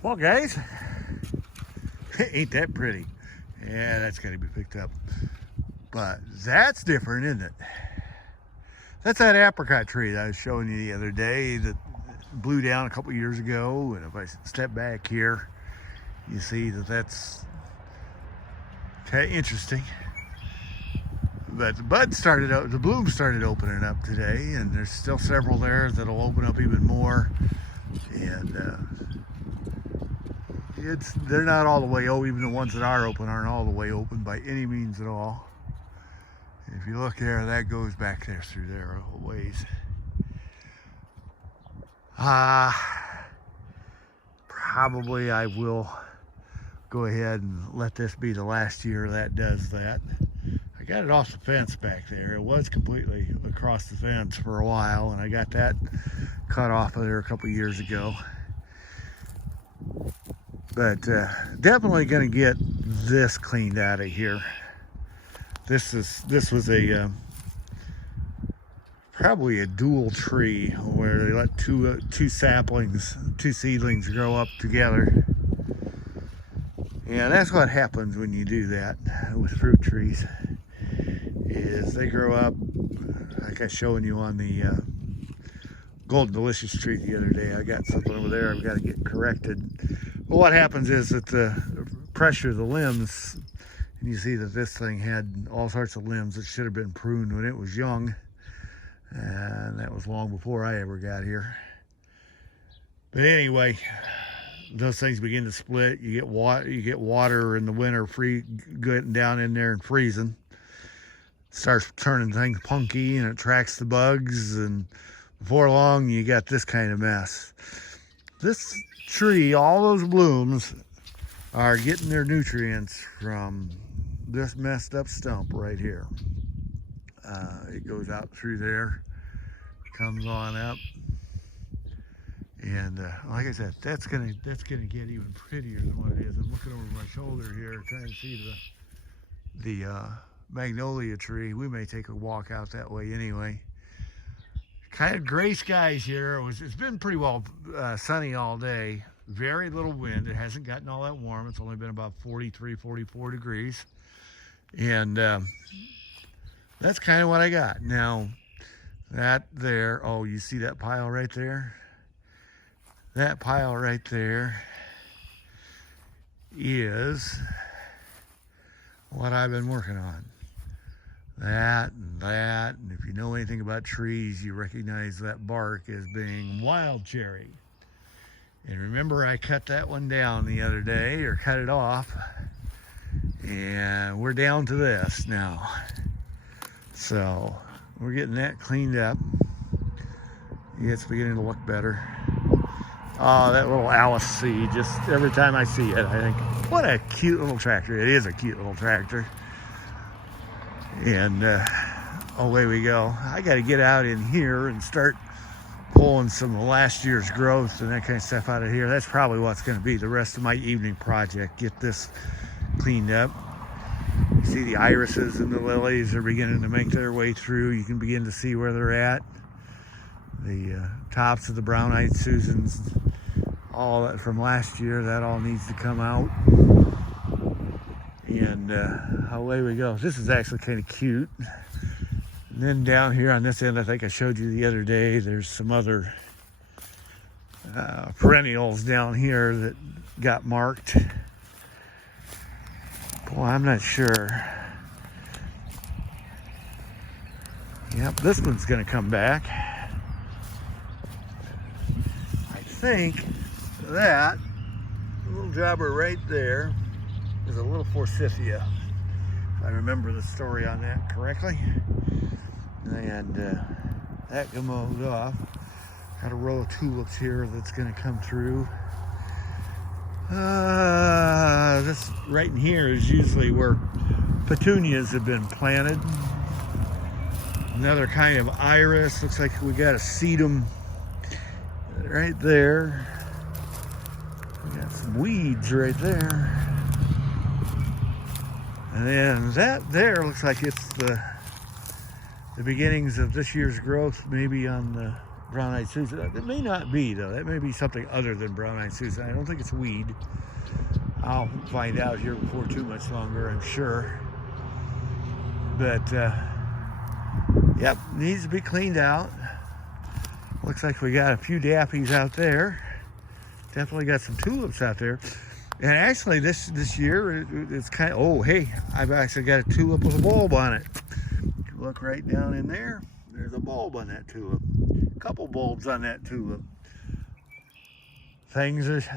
Well, guys, ain't that pretty? Yeah, that's got to be picked up. But that's different, isn't it? That's that apricot tree that I was showing you the other day that blew down a couple years ago. And if I step back here, you see that that's kind of interesting. But the buds started out, the blooms started opening up today, and there's still several there that'll open up even more. And they're not all the way open. Even the ones that are open aren't all the way open by any means at all. And if you look there, that goes back there through there a ways. Probably I will go ahead and let this be the last year that does that. I got it off the fence back there. It was completely across the fence for a while, and I got that cut off of there a couple years ago. But definitely going to get this cleaned out of here. This was a probably a dual tree where they let two seedlings grow up together. And that's what happens when you do that with fruit trees, is they grow up, like I was showing you on the Golden Delicious tree the other day. I got something over there I've got to get corrected. But what happens is that the pressure of the limbs, and you see that this thing had all sorts of limbs that should have been pruned when it was young, and that was long before I ever got here. But anyway, those things begin to split. You get water in the winter, getting down in there and freezing. It starts turning things punky, and it attracts the bugs, and before long you got this kind of mess. This tree, all those blooms are getting their nutrients from this messed up stump right here. It goes out through there, comes on up, and like I said, that's gonna get even prettier than what it is. I'm looking over my shoulder here, trying to see the magnolia tree. We may take a walk out that way anyway. Kind of gray skies here. It's been pretty well sunny all day. Very little wind. It hasn't gotten all that warm. It's only been about 43, 44 degrees. And that's kind of what I got. Now, that there, oh, you see that pile right there? That pile right there is what I've been working on. That, and if you know anything about trees, you recognize that bark as being wild cherry. And remember, I cut that one down the other day, or cut it off, and we're down to this now. So we're getting that cleaned up. It's beginning to look better. Oh, that little Alice seed, just every time I see it, I think, what a cute little tractor. It is a cute little tractor. And away we go. I got to get out in here and start pulling some of last year's growth and that kind of stuff out of here. That's probably what's going to be the rest of my evening project. Get this cleaned up. You see the irises and the lilies are beginning to make their way through. You can begin to see where they're at. The tops of the brown-eyed Susans, all that from last year, that all needs to come out. And away we go. This is actually kind of cute. And then down here on this end, I think I showed you the other day, there's some other perennials down here that got marked. Boy, I'm not sure. Yep, this one's going to come back. I think that little jobber right there is a little forsythia, if I remember the story on that correctly. And that moved off. Got a row of tulips here that's going to come through. This right in here is usually where petunias have been planted. Another kind of iris. Looks like we got a sedum right there. We got some weeds right there. And then that there looks like it's the beginnings of this year's growth, maybe on the brown-eyed Susan. It may not be, though. That may be something other than brown-eyed Susan. I don't think it's weed. I'll find out here before too much longer, I'm sure. But, yep, needs to be cleaned out. Looks like we got a few dappies out there. Definitely got some tulips out there. And actually, this year, it's kind of, oh, hey, I've actually got a tulip with a bulb on it. Look right down in there. There's a bulb on that tulip. A couple bulbs on that tulip.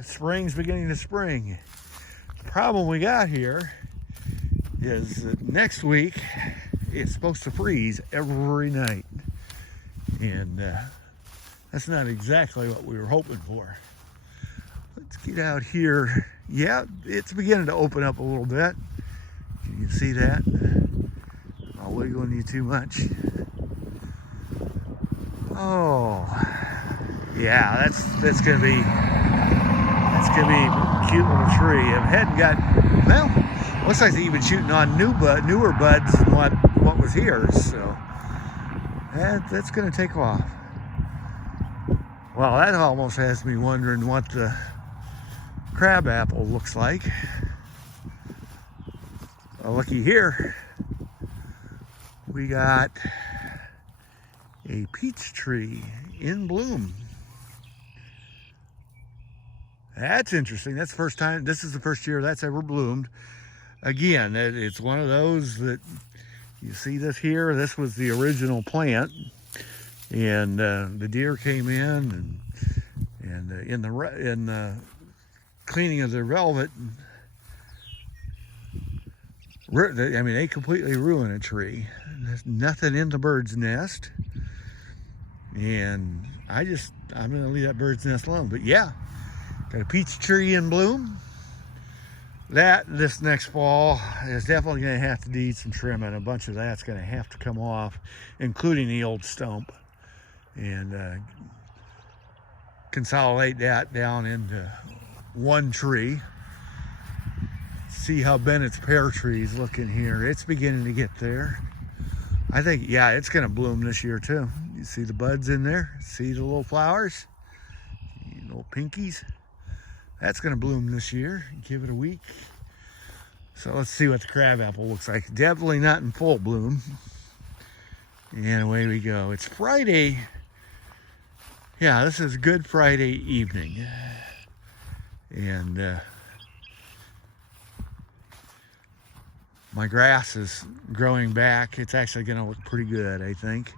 Spring's beginning to spring. The problem we got here is that next week, it's supposed to freeze every night. And that's not exactly what we were hoping for. Let's get out here. Yeah, it's beginning to open up a little bit. You can see that. I'm not wiggling you too much. Oh, yeah, that's gonna be a cute little tree. It hadn't got, well, looks like they're even shooting on newer buds than what was here. So that's gonna take off. Well, that almost has me wondering what the crab apple looks like. Well, looky here. We got a peach tree in bloom. That's interesting. That's the first time. This is the first year that's ever bloomed. Again, it's one of those that you see this here. This was the original plant, and the deer came in and in the cleaning of their velvet, I mean, they completely ruin a tree. There's nothing in the bird's nest, and I'm gonna leave that bird's nest alone. But yeah, got a peach tree in bloom. This next fall is definitely gonna have to need some trimming. A bunch of that's gonna have to come off, including the old stump, and consolidate that down into one tree. See how Bennett's pear tree's looking here. It's beginning to get there. I think, yeah, it's gonna bloom this year too. You see the buds in there? See the little flowers? Little pinkies? That's gonna bloom this year. Give it a week. So let's see what the crabapple looks like. Definitely not in full bloom. And away we go. It's Friday. Yeah, this is Good Friday evening. And my grass is growing back. It's actually gonna look pretty good, I think.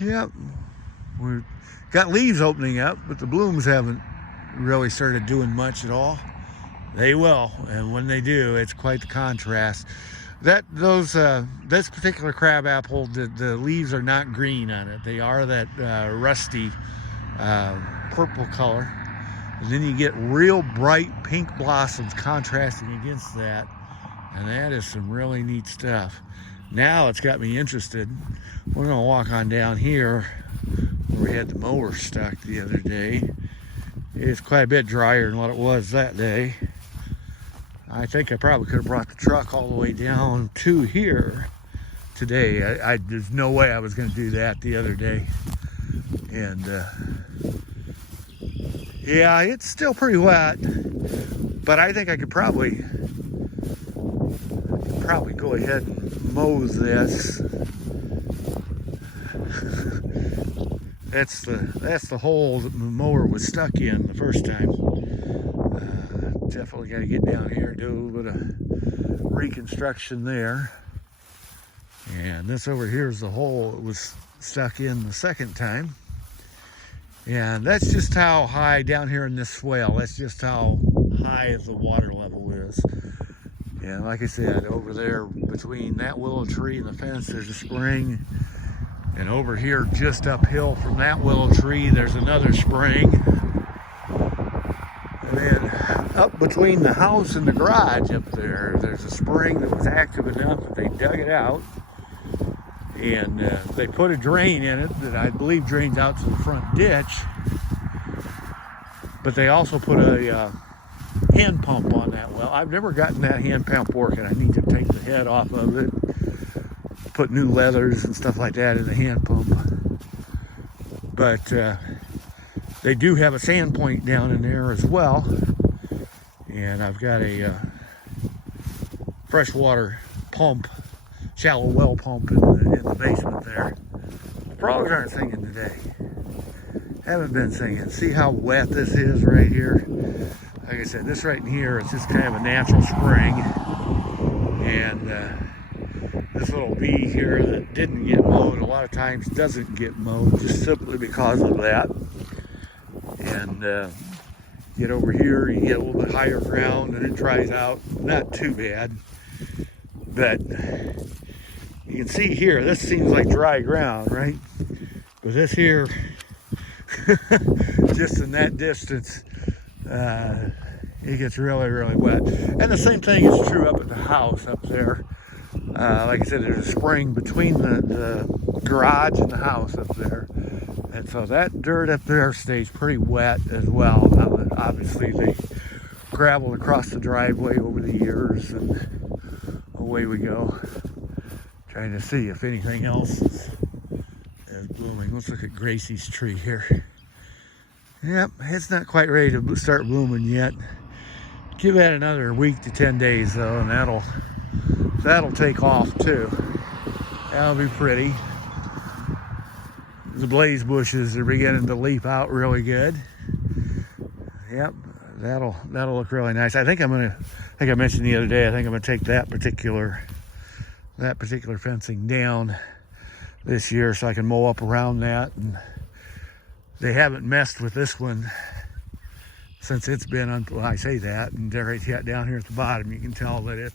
Yep, we've got leaves opening up, but the blooms haven't really started doing much at all. They will, and when they do, it's quite the contrast. This particular crabapple, the leaves are not green on it. They are that rusty purple color. And then you get real bright pink blossoms contrasting against that. And that is some really neat stuff. Now it's got me interested. We're gonna walk on down here where we had the mower stuck the other day. It's quite a bit drier than what it was that day. I think I probably could have brought the truck all the way down to here today. There's no way I was gonna do that the other day. And yeah, it's still pretty wet, but I think I could probably go ahead and mow this. That's the hole that the mower was stuck in the first time. Definitely got to get down here and do a little bit of reconstruction there. And this over here is the hole it was stuck in the second time. And that's just how high down here in this swale, that's just how high the water level is. And like I said, over there between that willow tree and the fence, there's a spring. And over here, just uphill from that willow tree, there's another spring. And then up between the house and the garage up there, there's a spring that was active enough that they dug it out. And they put a drain in it that I believe drains out to the front ditch. But they also put a hand pump on that well. I've never gotten that hand pump working. I need to take the head off of it, put new leathers and stuff like that in the hand pump. But they do have a sand point down in there as well. And I've got a freshwater pump, shallow well pump in the basement there. The frogs aren't singing today. Haven't been singing. See how wet this is right here? Like I said, this right in here is just kind of a natural spring. And this little V here that didn't get mowed a lot of times doesn't get mowed just simply because of that. And get over here, you get a little bit higher ground and it dries out. Not too bad. But you can see here, this seems like dry ground, right? But this here, just in that distance, it gets really, really wet. And the same thing is true up at the house up there. Like I said, there's a spring between the garage and the house up there. And so that dirt up there stays pretty wet as well. Now, obviously, they graveled across the driveway over the years, and away we go. Trying to see if anything else is blooming. Let's look at Gracie's tree here. Yep, it's not quite ready to start blooming yet. Give that another week to 10 days though, and that'll take off too. That'll be pretty. The blaze bushes are beginning to leaf out really good. Yep, that'll look really nice. I think I mentioned the other day, I think I'm gonna take that particular fencing down this year so I can mow up around that. And they haven't messed with this one since it's been on. Well, I say that, and right down here at the bottom, you can tell that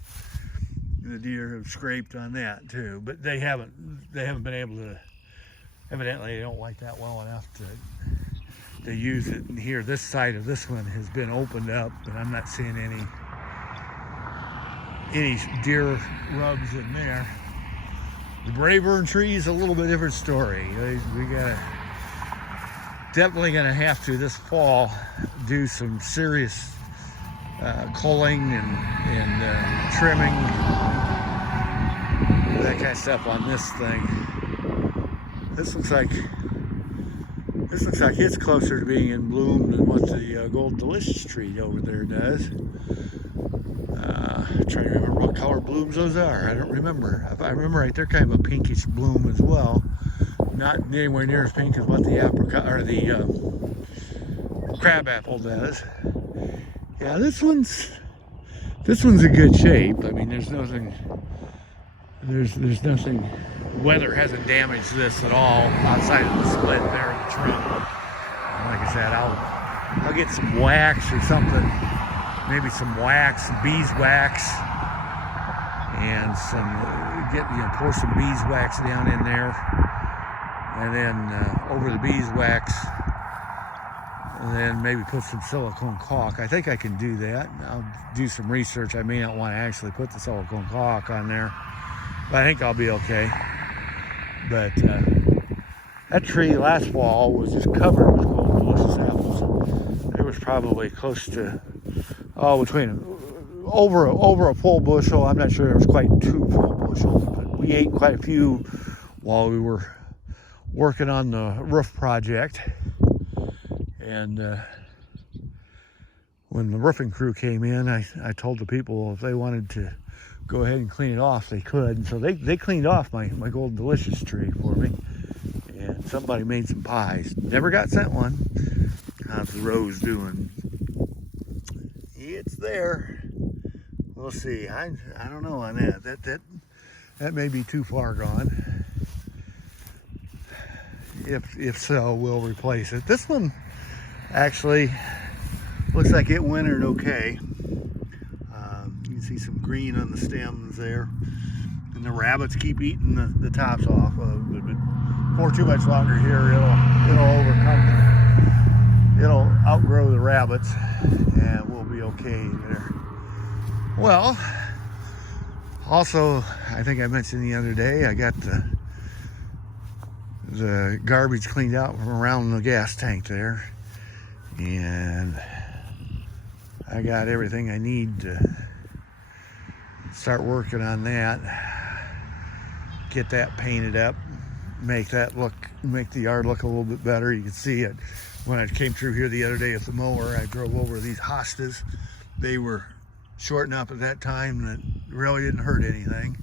the deer have scraped on that too. But they haven't been able to. Evidently, they don't like that well enough to use it. And here, this side of this one has been opened up, but I'm not seeing any deer rubs in there. The Brayburn tree is a little bit different story. We definitely gonna have to this fall do some serious culling and trimming, that kind of stuff on this thing. This looks like it's closer to being in bloom than what the Golden Delicious tree over there does. I'm trying to remember what color blooms those are. I don't remember. If I remember right, they're kind of a pinkish bloom as well. Not anywhere near as pink as what the apricot or the crabapple does. Yeah, this one's in good shape. I mean, there's nothing. Weather hasn't damaged this at all outside of the split there in the trunk. Like I said, I'll get some wax or something. Maybe some wax, beeswax, and pour some beeswax down in there, and then over the beeswax, and then maybe put some silicone caulk. I think I can do that. I'll do some research. I may not want to actually put the silicone caulk on there, but I think I'll be okay. But that tree last fall was just covered with Golden Delicious apples. There was probably close to between over a full bushel. I'm not sure it was quite 2 full bushels, but we ate quite a few while we were working on the roof project. And when the roofing crew came in, I told the people if they wanted to go ahead and clean it off, they could. And so they cleaned off my Golden Delicious tree for me. And somebody made some pies. Never got sent one. How's the rose doing? It's there. We'll see. I don't know on that. That may be too far gone. If so, we'll replace it. This one actually looks like it wintered okay. You can see some green on the stems there, and the rabbits keep eating the tops off. But for too much longer here, it'll outgrow the rabbits, and we'll be okay there. Well, also, I think I mentioned the other day, I got the garbage cleaned out from around the gas tank there, and I got everything I need to start working on that, get that painted up, make the yard look a little bit better. You can see it when I came through here the other day with the mower. I drove over these hostas. They were shorting up at that time that really didn't hurt anything.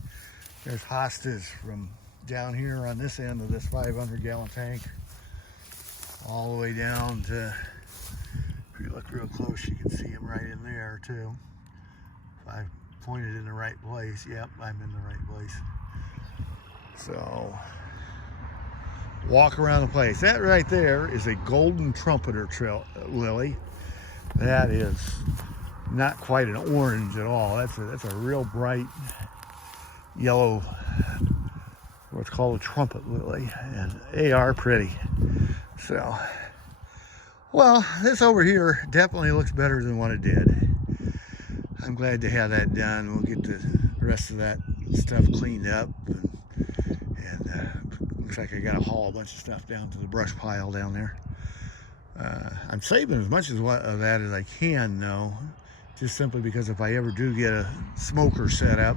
There's hostas from down here on this end of this 500-gallon tank all the way down to, if you look real close, you can see them right in there too. If I pointed in the right place, yep, I'm in the right place. So, walk around the place. That right there is a golden trumpeter lily. That is not quite an orange at all. That's a real bright yellow, what's called a trumpet lily, and they are pretty. So, well, this over here definitely looks better than what it did. I'm glad to have that done. We'll get the rest of that stuff cleaned up, and looks like I got to haul a bunch of stuff down to the brush pile down there. I'm saving as much of that as I can, though, just simply because if I ever do get a smoker set up,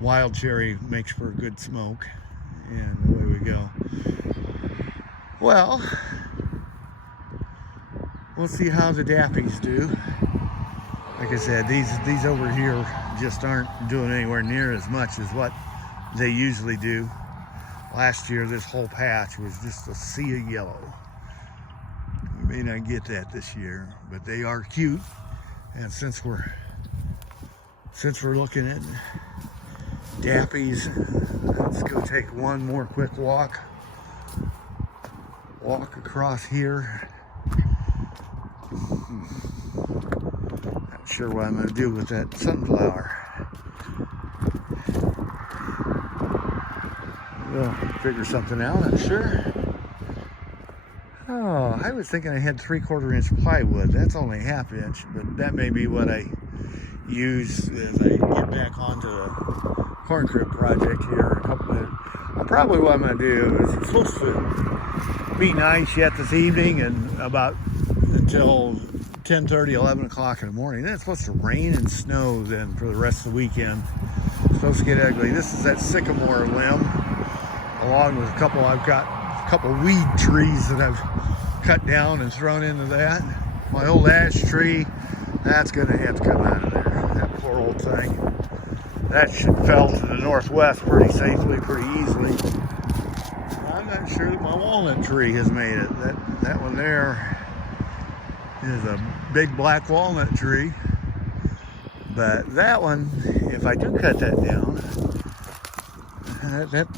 wild cherry makes for a good smoke, and away we go. Well, we'll see how the dappies do. Like I said, these over here just aren't doing anywhere near as much as what they usually do. Last year, this whole patch was just a sea of yellow. You may not get that this year, but they are cute. And since we're looking at dappies, let's go take one more quick walk. Walk across here. Not sure what I'm going to do with that sunflower. We'll figure something out, I'm sure. Oh, I was thinking I had 3/4 inch plywood. That's only 1/2 inch, but that may be what I use as I get back onto the corn crib project here. Probably what I'm going to do is it's supposed to be nice yet this evening and about until 10:30, 11 o'clock in the morning. Then it's supposed to rain and snow then for the rest of the weekend. It's supposed to get ugly. This is that sycamore limb, along with I've got a couple weed trees that I've cut down and thrown into that. My old ash tree, that's going to have to come out of there. That poor old thing. That should fell to the northwest pretty safely, pretty easily. I'm not sure that my walnut tree has made it. That one there is a big black walnut tree. But that one, if I do cut that down, that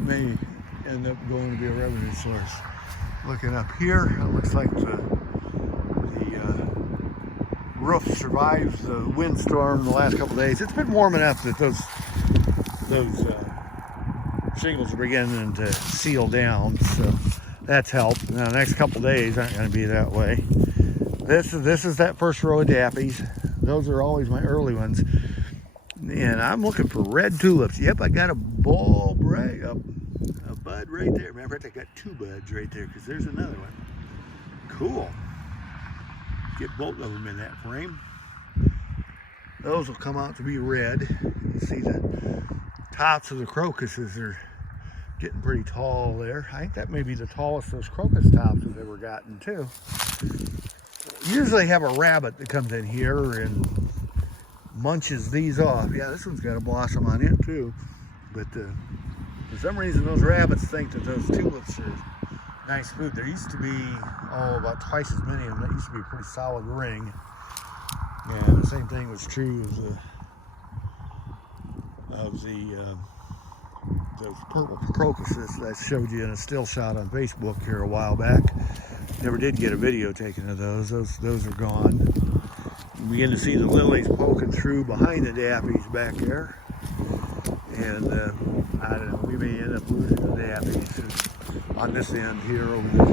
may end up going to be a revenue source. Looking up here, it looks like the roof survives the windstorm the last couple of days. It's been warm enough that those shingles are beginning to seal down, so that's helped. Now, the next couple of days aren't going to be that way. This is that first row of dappies. Those are always my early ones. And I'm looking for red tulips. Yep, I got a bulb right up, a bud right there. Matter of fact, I got 2 buds right there because there's another one. Cool. Get both of them in that frame. Those will come out to be red. You see the tops of the crocuses are getting pretty tall there. I think that may be the tallest those crocus tops have ever gotten too. Usually have a rabbit that comes in here and munches these off. Yeah, this one's got a blossom on it too. But for some reason those rabbits think that those tulips are nice food. There used to be, about twice as many of them. That used to be a pretty solid ring. And the same thing was true of those purple crocuses that I showed you in a still shot on Facebook here a while back. Never did get a video taken of those. Those are gone. You begin to see the lilies poking through behind the dappies back there. And I don't know, we may end up losing the dappies on this end here over the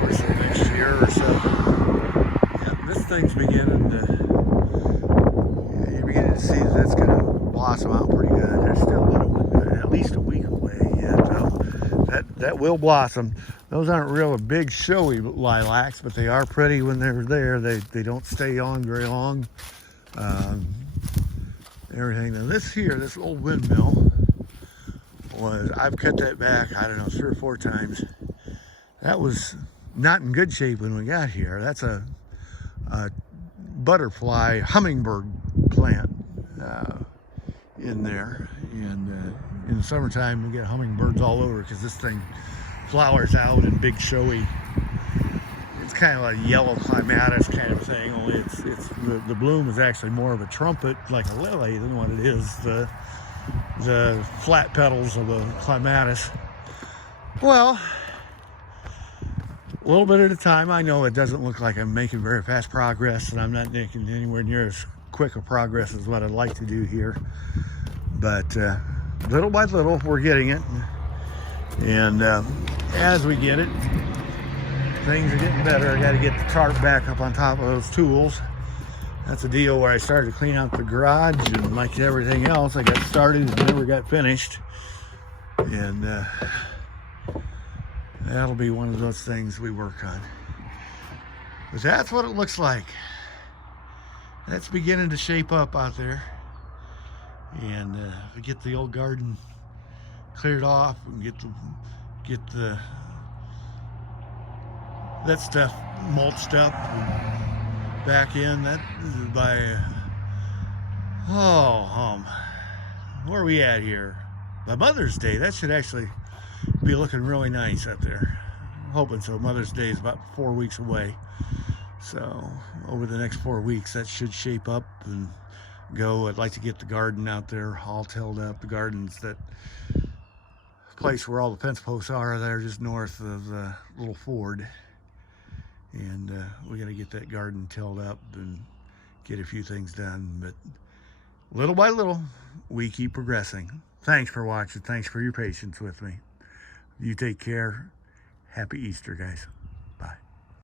course of the next year or so. Yeah, this thing's beginning to, you're beginning to see that's going to blossom out pretty good. There's still at least a week away yet, though. That will blossom. Those aren't real big showy lilacs, but they are pretty when they're there. They don't stay on very long. Everything. Now this old windmill was I've cut that back, I don't know, 3 or 4 times. That was not in good shape when we got here. That's a butterfly hummingbird plant in there. And in the summertime, we get hummingbirds all over because this thing flowers out in big showy. It's kind of a yellow clematis kind of thing, only it's the bloom is actually more of a trumpet, like a lily, than what it is the flat petals of a clematis. Well, a little bit at a time. I know it doesn't look like I'm making very fast progress, and I'm not making anywhere near as quick a progress as what I'd like to do here. But little by little, we're getting it. And as we get it, things are getting better. I got to get the tarp back up on top of those tools. That's a deal where I started to clean out the garage, and like everything else, I got started and never got finished. And that'll be one of those things we work on. But that's what it looks like. That's beginning to shape up out there. And if we get the old garden cleared off and get that stuff mulched up and back in, that is by where are we at here? By Mother's Day, that should actually be looking really nice out there. I'm hoping so. Mother's Day is about 4 weeks away, so over the next 4 weeks that should shape up and go. I'd like to get the garden out there all tilled up. The garden's that place where all the fence posts are there, just north of the little ford, and we got to get that garden tilled up and get a few things done. But little by little, we keep progressing. Thanks for watching. Thanks for your patience with me. You take care. Happy Easter, guys.